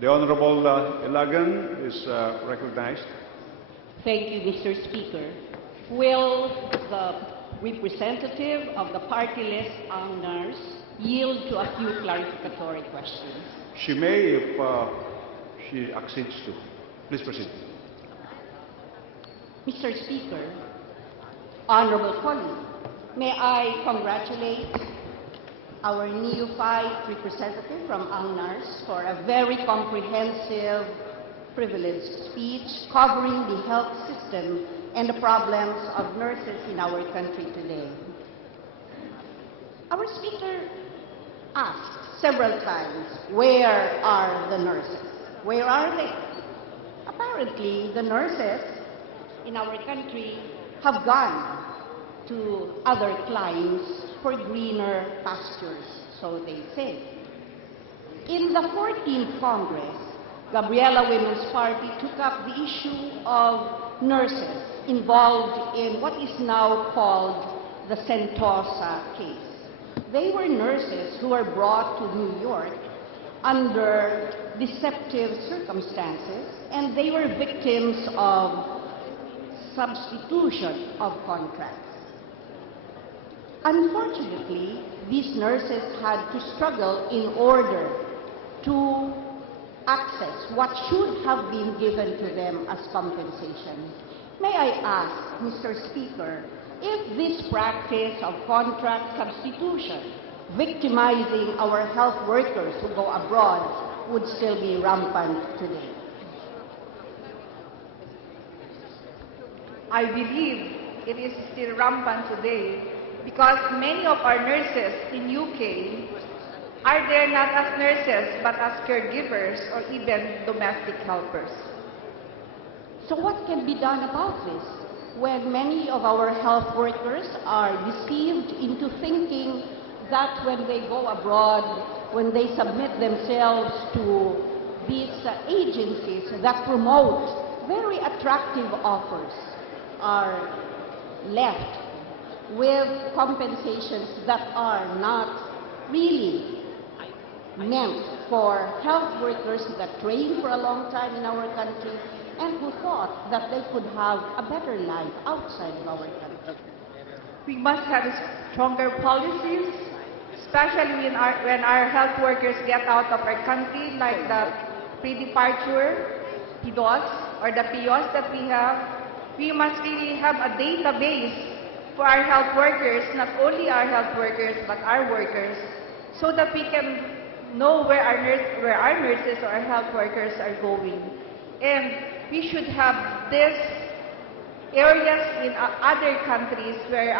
The Honorable Ilagan is recognized. Thank you, Mr. Speaker. Will the representative of the party list on NARS yield to a few clarificatory questions? She may if she accedes to. Please proceed. Mr. Speaker, honorable colleague, may I congratulate our neophyte representative from NARS for a very comprehensive, privileged speech covering the health system and the problems of nurses in our country today. Our speaker asked several times, where are the nurses? Where are they? Apparently, the nurses in our country have gone to other climes for greener pastures, so they say. In the 14th Congress, Gabriela Women's Party took up the issue of nurses involved in what is now called the Sentosa case. They were nurses who were brought to New York under deceptive circumstances, and they were victims of substitution of contracts. Unfortunately, these nurses had to struggle in order to access what should have been given to them as compensation. May I ask, Mr. Speaker, if this practice of contract substitution, victimizing our health workers who go abroad, would still be rampant today? I believe it is still rampant today because many of our nurses in UK are there not as nurses but as caregivers or even domestic helpers. So what can be done about this when many of our health workers are deceived into thinking that when they go abroad, when they submit themselves to these agencies that promote very attractive offers, are left with compensations that are not really meant for health workers that trained for a long time in our country and who thought that they could have a better life outside of our country. We must have stronger policies, especially when our health workers get out of our country, like the pre-departure PDOS or the PIOS that we have. We must really have a database for our health workers, not only our health workers, but our workers, so that we can know where our nurses or our health workers are going. And we should have these areas in other countries where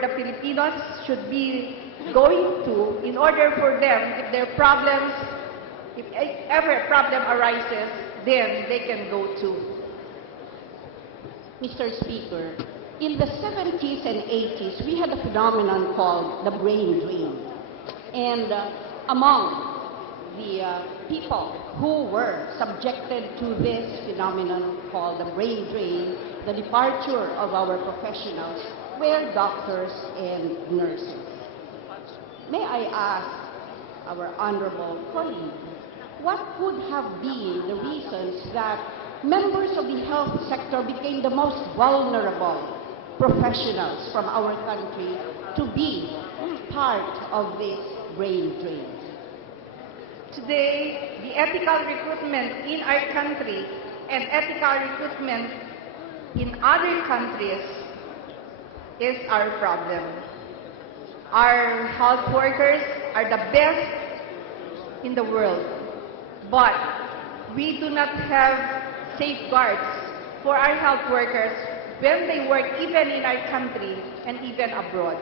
the Filipinos should be going to in order for them, if ever a problem arises, then they can go to. Mr. Speaker, in the 70s and 80s, we had a phenomenon called the brain drain. And among the people who were subjected to this phenomenon called the brain drain, the departure of our professionals, were doctors and nurses. May I ask our honorable colleague, what could have been the reasons that members of the health sector became the most vulnerable professionals from our country to be part of this brain drain? Today, the ethical recruitment in our country and ethical recruitment in other countries is our problem. Our health workers are the best in the world, but we do not have safeguards for our health workers when they work even in our country and even abroad.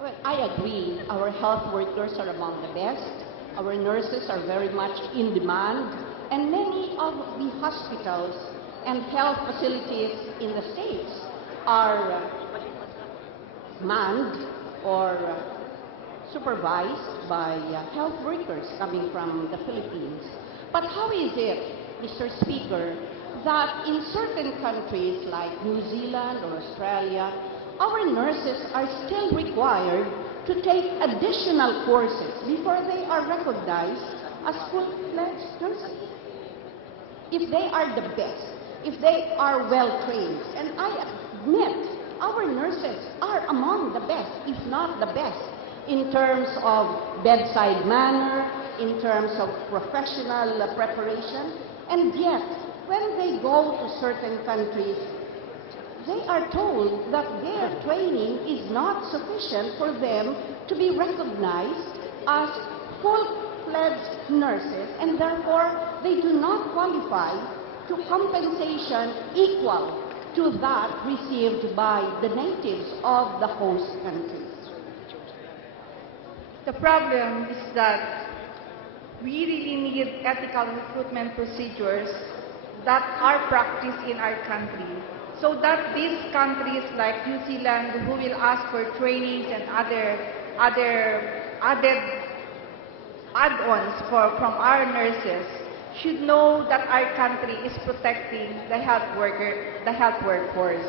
Well, I agree. Our health workers are among the best. Our nurses are very much in demand. And many of the hospitals and health facilities in the States are manned or supervised by health workers coming from the Philippines. But how is it, Mr. Speaker, that in certain countries like New Zealand or Australia, our nurses are still required to to take additional courses before they are recognized as full-fledged nurses. If they are the best, if they are well-trained, and I admit our nurses are among the best, if not the best, in terms of bedside manner, in terms of professional preparation, and yet, when they go to certain countries, they are told that their training is not sufficient for them to be recognized as full-fledged nurses, and therefore they do not qualify to compensation equal to that received by the natives of the host countries. The problem is that we really need ethical recruitment procedures that are practiced in our country, so that these countries like New Zealand, who will ask for trainings and other added add-ons from our nurses, should know that our country is protecting the health workforce.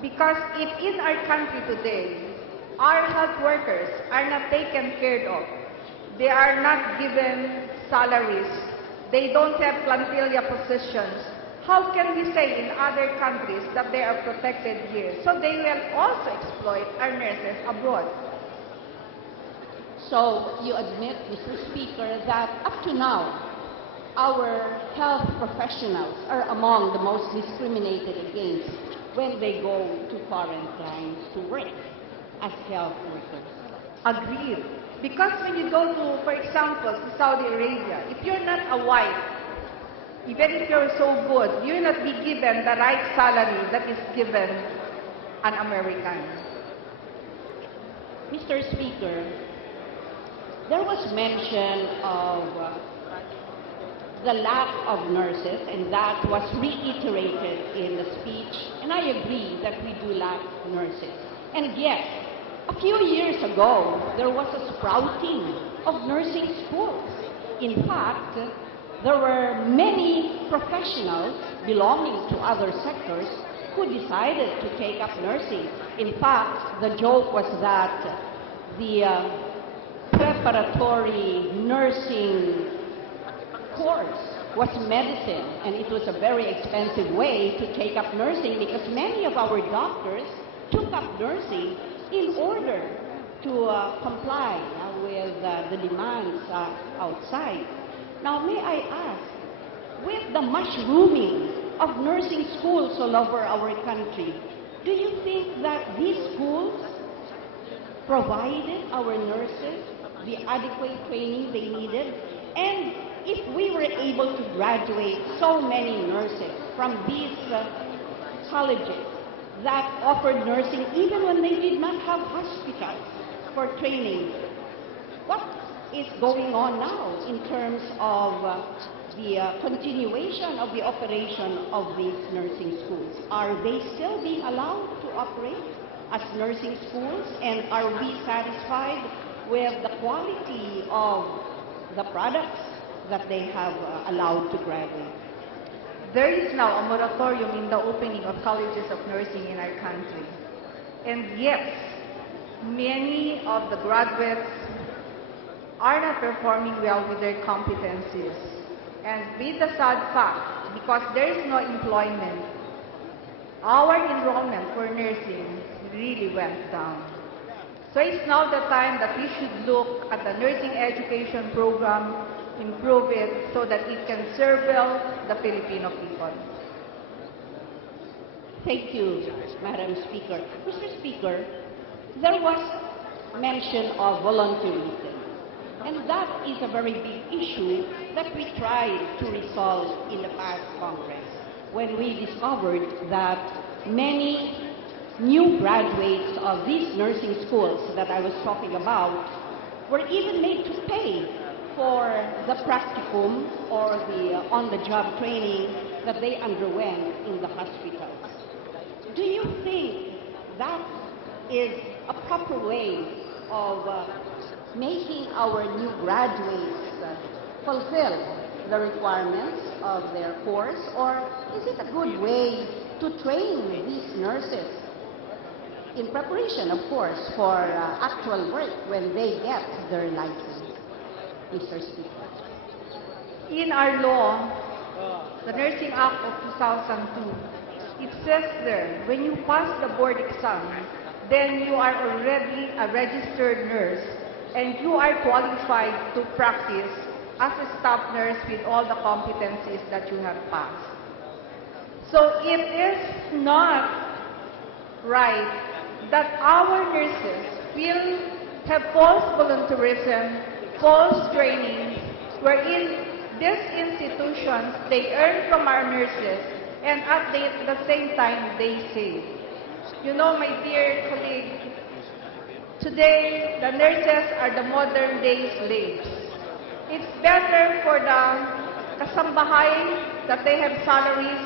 Because if in our country today, our health workers are not taken care of, they are not given salaries, they don't have plantilla positions, how can we say in other countries that they are protected here? So they will also exploit our nurses abroad. So you admit, Mr. Speaker, that up to now, our health professionals are among the most discriminated against when they go to foreign climes to work as health workers. Agreed. Because when you go to, for example, to Saudi Arabia, if you're not a wife, even if you're so good, you'll not be given the right salary that is given an American. Mr. Speaker, there was mention of the lack of nurses, and that was reiterated in the speech, and I agree that we do lack nurses. And yet, a few years ago, there was a sprouting of nursing schools. In fact, there were many professionals belonging to other sectors who decided to take up nursing. In fact, the joke was that the preparatory nursing course was medicine, and it was a very expensive way to take up nursing because many of our doctors took up nursing in order to comply with the demands outside. Now, may I ask, with the mushrooming of nursing schools all over our country, do you think that these schools provided our nurses the adequate training they needed? And if we were able to graduate so many nurses from these colleges that offered nursing even when they did not have hospitals for training, what is going on now in terms of the continuation of the operation of these nursing schools? Are they still being allowed to operate as nursing schools, and are we satisfied with the quality of the products that they have allowed to graduate? There is now a moratorium in the opening of colleges of nursing in our country. And yes, many of the graduates are not performing well with their competencies. And with the sad fact, because there is no employment, our enrollment for nursing really went down. So it's now the time that we should look at the nursing education program, improve it so that it can serve well the Filipino people. Thank you, Madam Speaker. Mr. Speaker, there was mention of volunteerism, and that is a very big issue that we tried to resolve in the past Congress when we discovered that many new graduates of these nursing schools that I was talking about were even made to pay for the practicum or the on-the-job training that they underwent in the hospitals. Do you think that is a proper way of making our new graduates fulfill the requirements of their course, or is it a good way to train these nurses in preparation, of course, for actual work when they get their license. Mr. Speaker. In our law, the Nursing Act of 2002, it says there, when you pass the board exam, then you are already a registered nurse and you are qualified to practice as a staff nurse with all the competencies that you have passed. So it is not right that our nurses will have false volunteerism, false trainings, wherein these institutions, they earn from our nurses and at the same time they save. You know, my dear colleague, today the nurses are the modern day slaves. It's better for the kasambahay that they have salaries,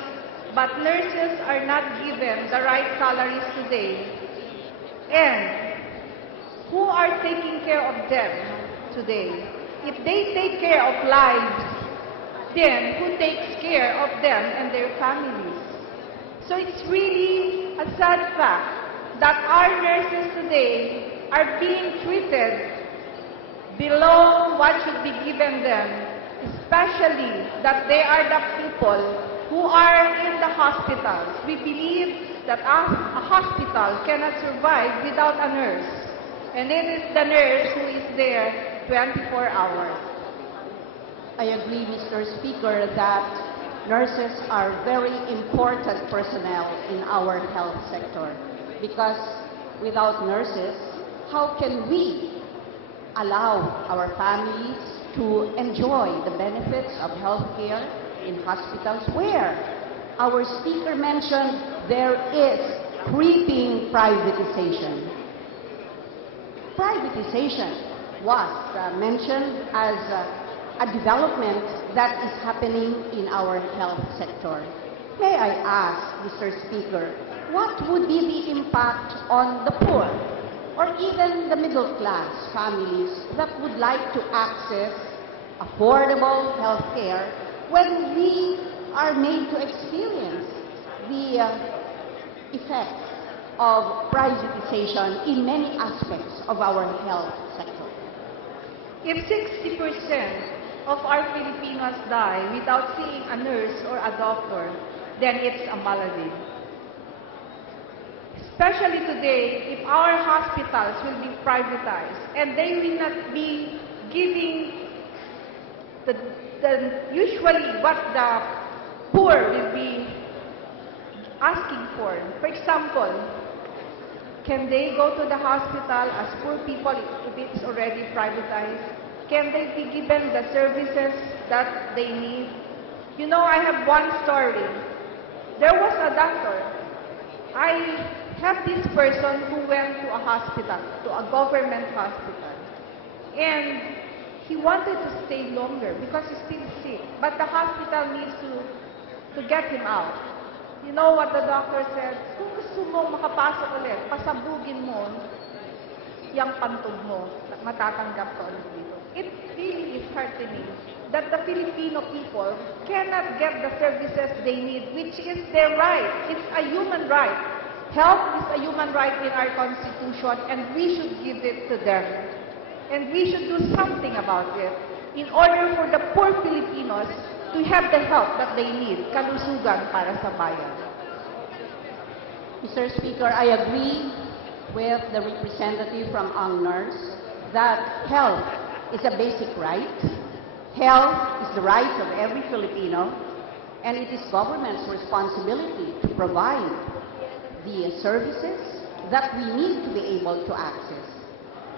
but nurses are not given the right salaries today. And who are taking care of them today? If they take care of lives, then who takes care of them and their families? So it's really a sad fact that our nurses today are being treated below what should be given them, especially that they are the people who are in the hospitals. We believe that a hospital cannot survive without a nurse, and it is the nurse who is there 24 hours. I agree, Mr. Speaker, that nurses are very important personnel in our health sector because without nurses, how can we allow our families to enjoy the benefits of health care in hospitals where our speaker mentioned there is creeping privatization. Privatization was mentioned as a development that is happening in our health sector. May I ask, Mr. Speaker, what would be the impact on the poor or even the middle class families that would like to access affordable health care when we are made to experience the effects of privatization in many aspects of our health sector? If 60% of our Filipinos die without seeing a nurse or a doctor, then it's a malady. Especially today, if our hospitals will be privatized and they will not be giving usually what the poor will be asking for. For example, can they go to the hospital as poor people if it's already privatized? Can they be given the services that they need? You know, I have one story. There was a doctor. I have this person who went to a hospital, to a government hospital. And he wanted to stay longer because he's still sick. But the hospital needs to get him out. You know what the doctor said? Kung gusto mo makapasok ulit, pasabugin mo yung pantog mo, matatanggap ka ulit dito. It really is heartening that the Filipino people cannot get the services they need, which is their right. It's a human right. Health is a human right in our Constitution, and we should give it to them. And we should do something about it in order for the poor Filipinos to have the help that they need, kalusugan para sa bayan. Mr. Speaker, I agree with the representative from NARS that health is a basic right. Health is the right of every Filipino, and it is government's responsibility to provide the services that we need to be able to access.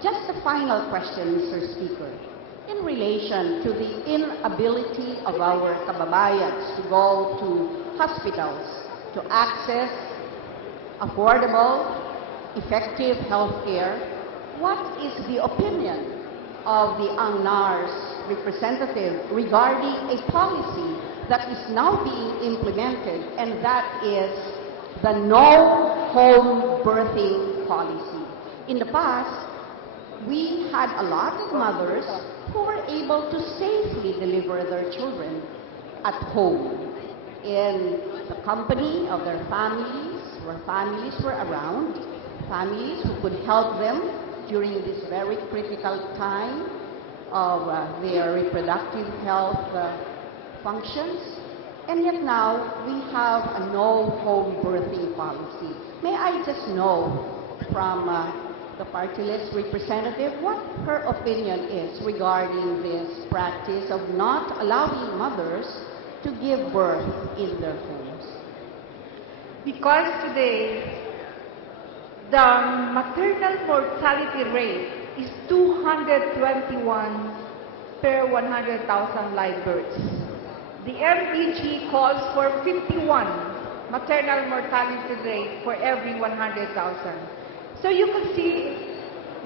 Just a final question, Mr. Speaker. In relation to the inability of our kababayans to go to hospitals to access affordable, effective health care, what is the opinion of the NARS representative regarding a policy that is now being implemented, and that is the no home birthing policy? In the past, we had a lot of mothers who were able to safely deliver their children at home in the company of their families, where families were around, families who could help them during this very critical time of their reproductive health functions. And yet now, we have a no home birthing policy. May I just know from the party list representative what her opinion is regarding this practice of not allowing mothers to give birth in their homes? Because today, the maternal mortality rate is 221 per 100,000 live births. The MPG calls for 51 maternal mortality rate for every 100,000. So you can see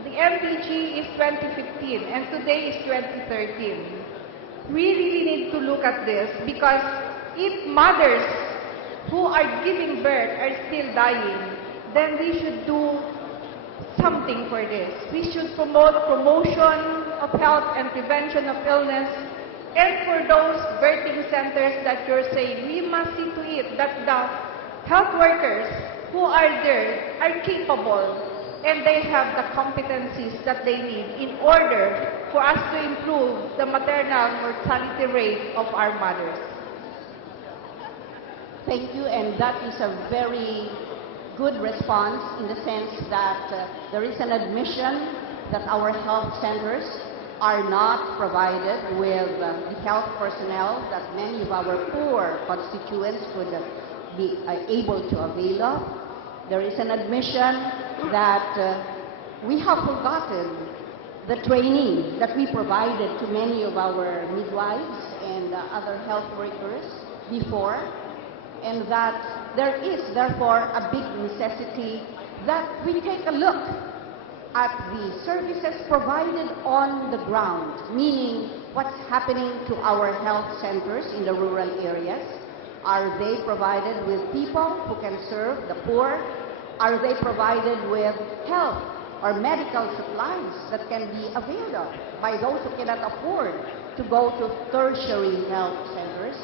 the MPG is 2015 and today is 2013. We really need to look at this because if mothers who are giving birth are still dying, then we should do something for this. We should promote promotion of health and prevention of illness. And for those birthing centers that you're saying, we must see to it that the health workers who are there are capable and they have the competencies that they need in order for us to improve the maternal mortality rate of our mothers. Thank you, and that is a very good response in the sense that there is an admission that our health centers are not provided with the health personnel that many of our poor constituents could be able to avail of. There is an admission that we have forgotten the training that we provided to many of our midwives and other health workers before, and that there is therefore a big necessity that we take a look at the services provided on the ground, meaning what's happening to our health centers in the rural areas. Are they provided with people who can serve the poor? Are they provided with health or medical supplies that can be availed of by those who cannot afford to go to tertiary health centers?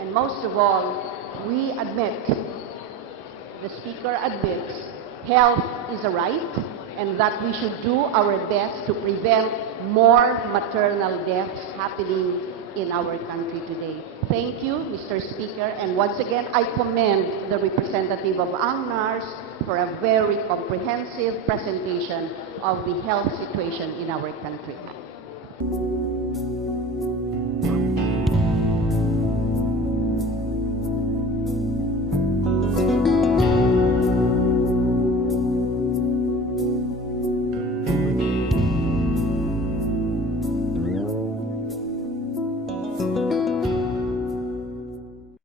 And most of all, we admit, the Speaker admits, health is a right, and that we should do our best to prevent more maternal deaths happening in our country today. Thank you, Mr. Speaker, and once again, I commend the representative of NARS for a very comprehensive presentation of the health situation in our country.